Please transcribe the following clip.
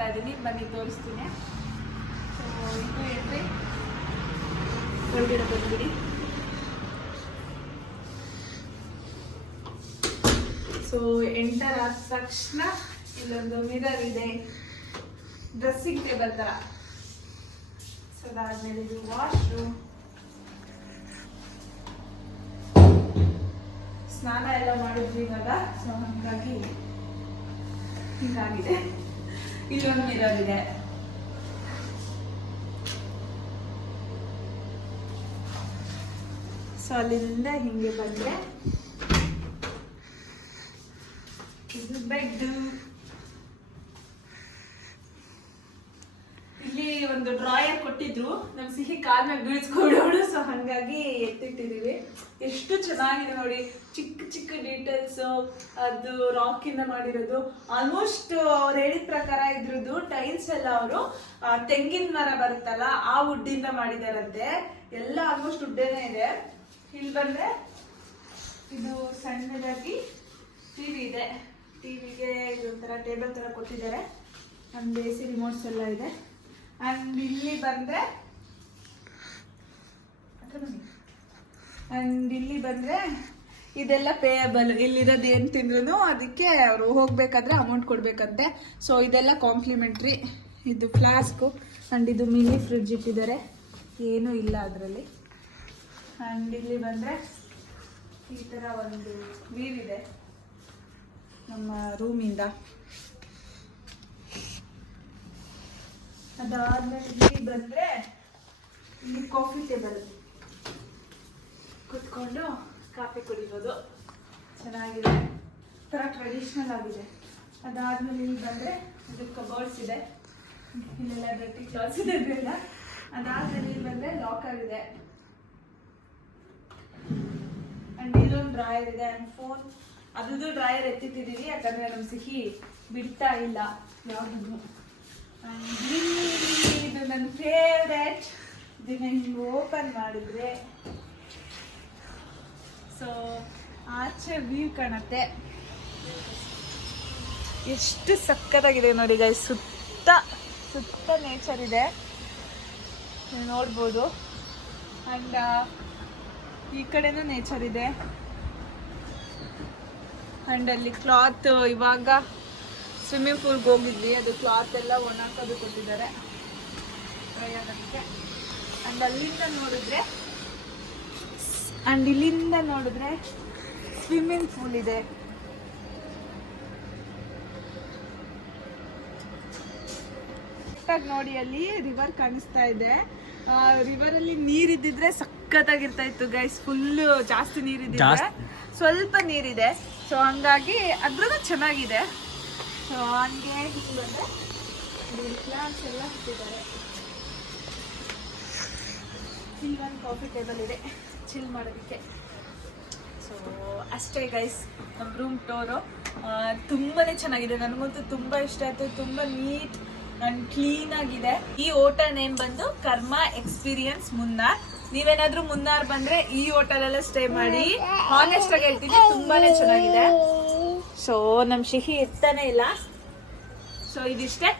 ಮಾಡ್ತಾ ಇದ್ದೀನಿ, ಬನ್ನಿ ತೋರಿಸ್ತೀನಿ. ಸೊ ಇದು ಏನ್ರಿ ಒಳಗಡೆ ಬಂದ್ಬಿಡಿ. ಸೊ ಎಂಟರ್ ಆದ ತಕ್ಷಣ ಇಲ್ಲೊಂದು ಮಿರರ್ ಇದೆ, ಡ್ರೆಸ್ಸಿಂಗ್ ಟೇಬಲ್ ತರ. ಸೊ ಅದಾದ್ಮೇಲೆ ಇದು ವಾಶ್ರೂಮ್. ಸ್ನಾನ ಎಲ್ಲ ಮಾಡಿದ್ವಿ ಇವಾಗ, ಸೊ ಹಾಗಾಗಿ ಹೀಗಾಗಿದೆ. ಇಲ್ಲೊಂದು ಮಿರರ್ ಇದೆ. ಸೊ ಅಲ್ಲಿಂದ ಹಿಂಗೆ ಬಂದ್ರೆ ಇದು ಬೆಡ್. ಇಲ್ಲಿ ಒಂದು ಡ್ರಾಯರ್ ಕೊಟ್ಟಿದ್ರು, ನಮ್ ಸಿಹಿ ಕಾಲ್ ಮೇಲೆ ಬೀಳ್ಸ್ಕೊಡೋಳು. ಸೊ ಹಂಗಾಗಿ ಎತ್ತಿಟ್ಟಿದೀವಿ. ಎಷ್ಟು ಚೆನ್ನಾಗಿದೆ ನೋಡಿ, ಚಿಕ್ಕ ಚಿಕ್ಕ ಡೀಟೇಲ್ಸ್. ಅದು ರಾಕ್ ಇಂದ ಮಾಡಿರೋದು. ಆಲ್ಮೋಸ್ಟ್ ಅವ್ರು ಹೇಳಿದ ಪ್ರಕಾರ ಇದ್ರದ್ದು ಟೈಲ್ಸ್ ಎಲ್ಲ ಅವರು ತೆಂಗಿನ ಮರ ಬರುತ್ತಲ್ಲ ಆ ವುಡ್ಡಿಂದ ಮಾಡಿದಾರಂತೆ. ಎಲ್ಲ ಆಲ್ಮೋಸ್ಟ್ ವುಡ್ಡೇನೆ ಇದೆ. ಇಲ್ಲಿ ಬಂದ್ರೆ ಇದು ಸಣ್ಣದಾಗಿ ಟಿವಿ ಇದೆ. ಟಿವಿಗೆ ಇದೊಂಥರ ಟೇಬಲ್ ತರ ಕೊಟ್ಟಿದ್ದಾರೆ. ಒಂದು AC ರಿಮೋಟ್ಸ್ ಎಲ್ಲ ಇದೆ. ಅಂಡ್ ಇಲ್ಲಿ ಬಂದ್ರೆ ಇದೆಲ್ಲ ಪೇಯಬಲ್. ಇಲ್ಲಿರೋದು ಏನ್ ತಿಂದ್ರು ಅದಕ್ಕೆ ಅವರು ಹೋಗ್ಬೇಕಾದ್ರೆ ಅಮೌಂಟ್ ಕೊಡ್ಬೇಕಂತೆ. ಸೊ ಇದೆಲ್ಲ ಕಾಂಪ್ಲಿಮೆಂಟ್ರಿ. ಇದು ಫ್ಲಾಸ್ಕು ಅಂಡ್ ಇದು ಮಿನಿ ಫ್ರಿಡ್ಜ್ ಇಟ್ಟಿದ್ದಾರೆ, ಏನೂ ಇಲ್ಲ ಅದರಲ್ಲಿ. ಅಂಡ್ ಇಲ್ಲಿ ಬಂದ್ರೆ ಈ ತರ ಒಂದು ವ್ಯೂ ಇದೆ ನಮ್ಮ ರೂಮಿಂದ. ಅದಾದ್ಮೇಲೆ ಇಲ್ಲಿ ಬಂದ್ರೆ ಇಲ್ಲಿ ಕಾಫಿ ಟೇಬಲ್ ಕುತ್ಕೊಂಡು ಕಾಫಿ ಕುಡಿಬೋದು, ಚೆನ್ನಾಗಿದೆ, ಥರ ಟ್ರೆಡಿಷ್ನಲ್ ಆಗಿದೆ. ಅದಾದ್ಮೇಲೆ ಇಲ್ಲಿ ಬಂದ್ರೆ ಇದು ಕಬೋರ್ಡ್ಸ್ ಇದೆ, ಇಲ್ಲೆಲ್ಲ ಡರ್ಟಿ ಕ್ಲಾತ್ಸ್ ಇದೆ ಅದೆಲ್ಲ. ಅದಾದ್ಮೇಲೆ ಇಲ್ಲಿ ಬಂದ್ರೆ ಲಾಕರ್ ಇದೆ. ಅಂಡ್ ಇಲ್ಲೊಂದು ಡ್ರಾಯರ್ ಇದೆ. ಅಂಡ್ ಫೋನ್ ಅದ್ರದ್ದು ಡ್ರಾಯರ್ ಎತ್ತಿಟ್ಟಿದೀವಿ, ಯಾಕಂದ್ರೆ ನಮ್ ಸಿಹಿ ಬಿಡ್ತಾ ಇಲ್ಲ ಯಾವ್ದು. ಇದು ನನ್ನ ಫೇವ್ರೆಟ್. ಇದನ್ನ ಹಿಂಗೆ ಓಪನ್ ಮಾಡಿದ್ರೆ ಸೊ ಆಚೆ ವ್ಯೂ ಕಾಣತ್ತೆ. ಎಷ್ಟು ಸಕ್ಕತ್ತಾಗಿದೆ ನೋಡಿ ಗೈಸ್. ಸುತ್ತ ನೇಚರ್ ಇದೆ, ನೀವು ನೋಡ್ಬೋದು. ಅಂಡ್ ಈ ಕಡೆನೂ ನೇಚರ್ ಇದೆ. ಅಂಡ್ ಅಲ್ಲಿ ಕ್ಲಾತ್, ಇವಾಗ ಸ್ವಿಮ್ಮಿಂಗ್ ಪೂಲ್ಗೆ ಹೋಗಿದ್ವಿ, ಅದು ಕ್ಲಾತ್ ಎಲ್ಲ ಒಣಾಕೋದು ಕೊಟ್ಟಿದ್ದಾರೆ ಡ್ರೈ ಆಗೋದಕ್ಕೆ. ಅಂಡ್ ಇಲ್ಲಿಂದ ನೋಡಿದ್ರೆ ಸ್ವಿಮ್ಮಿಂಗ್ ಪೂಲ್ ಇದೆ. ನೋಡಿ ಅಲ್ಲಿ ರಿವರ್ ಕಾಣಿಸ್ತಾ ಇದೆ. ರಿವರ್ ಅಲ್ಲಿ ನೀರಿದ್ದಿದ್ರೆ ಸಖತ್ತಾಗಿರ್ತಾ ಇತ್ತು ಗೈಸ್. ಫುಲ್ ಜಾಸ್ತಿ ನೀರಿದ್ದಿದ್ರೆ, ಸ್ವಲ್ಪ ನೀರಿದೆ. ಸೊ ಹಂಗಾಗಿ ಅದ್ರದ್ದು ಚೆನ್ನಾಗಿದೆ. ಸೊ ಹಂಗೆ ಹಿಂಗೆ ಬಂದ್ರೆ ಪ್ಲಾಂಟ್ಸ್ ಎಲ್ಲ ಇಟ್ಟಿದ್ದಾರೆ. ಇಲ್ಲಿ ಒಂದು ಕಾಫಿ ಟೇಬಲ್ ಇದೆ ಚಿಲ್ ಮಾಡೋದಕ್ಕೆ. ಸೊ ಅಷ್ಟೇ ಗೈಸ್ ನಮ್ಮ ರೂಮ್ ಟೂರು. ತುಂಬಾನೇ ಚೆನ್ನಾಗಿದೆ, ನನಗಂತೂ ತುಂಬಾ ಇಷ್ಟ ಆಯ್ತು. ತುಂಬಾ ನೀಟ್ ಅಂಡ್ ಕ್ಲೀನ್ ಆಗಿದೆ. ಈ ಹೋಟೆಲ್ ನೇಮ್ ಬಂದು ಕರ್ಮ ಎಕ್ಸ್ಪೀರಿಯನ್ಸ್ ಮುನ್ನಾರ್. ನೀವೇನಾದ್ರೂ ಮುನ್ನಾರ್ ಬಂದ್ರೆ ಈ ಹೋಟೆಲ್ ಅಲ್ಲೇ ಸ್ಟೇ ಮಾಡಿ. ಹಾನೆಸ್ಟ್ ಆಗಿ ಹೇಳ್ತೀನಿ, ತುಂಬಾನೇ ಚೆನ್ನಾಗಿದೆ. ಸೊ ನಮ್ ಸಿಹಿ ಇರ್ತಾನೆ ಇಲ್ಲ. ಸೊ ಇದಿಷ್ಟೇ.